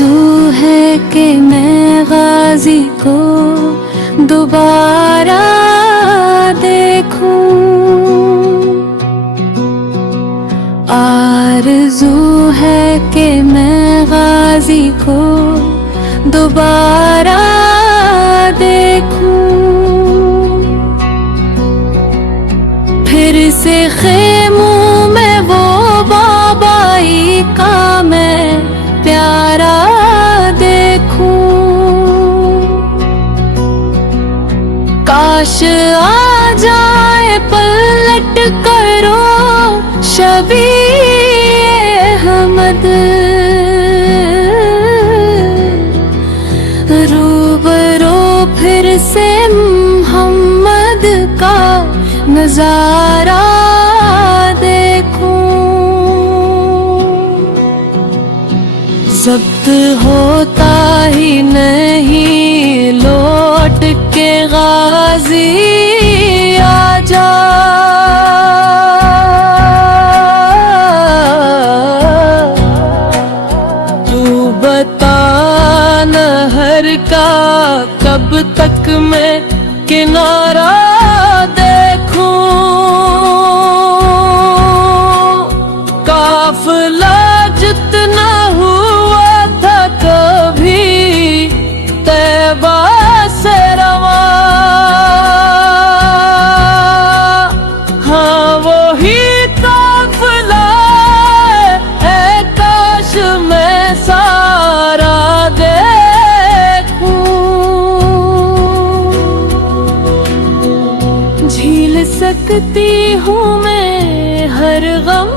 آرزو ہے کہ میں غازی کو دوبارہ دیکھوں، آرزو ہے کہ میں غازی کو دوبارہ دیکھوں، پھر سے خیموں میں وہ بابائی کا میں پیارا دیکھوں، کاش آ جائے پلٹ کرو شبیہ احمد، روبرو پھر سے محمد کا نظارہ دیکھوں، ضبط ہوتا ہی نہیں لوٹ کے غازی آ جا، تو بتا نہر کا کب تک میں کنارہ دیکھوں، قافلہ جتنا ہوا تھا کبھی طیبہ سے رواں، ہاں وہی قافلہ ہے، کاش میں سارا دیکھوں، جھیل سکتی ہوں میں ہر غم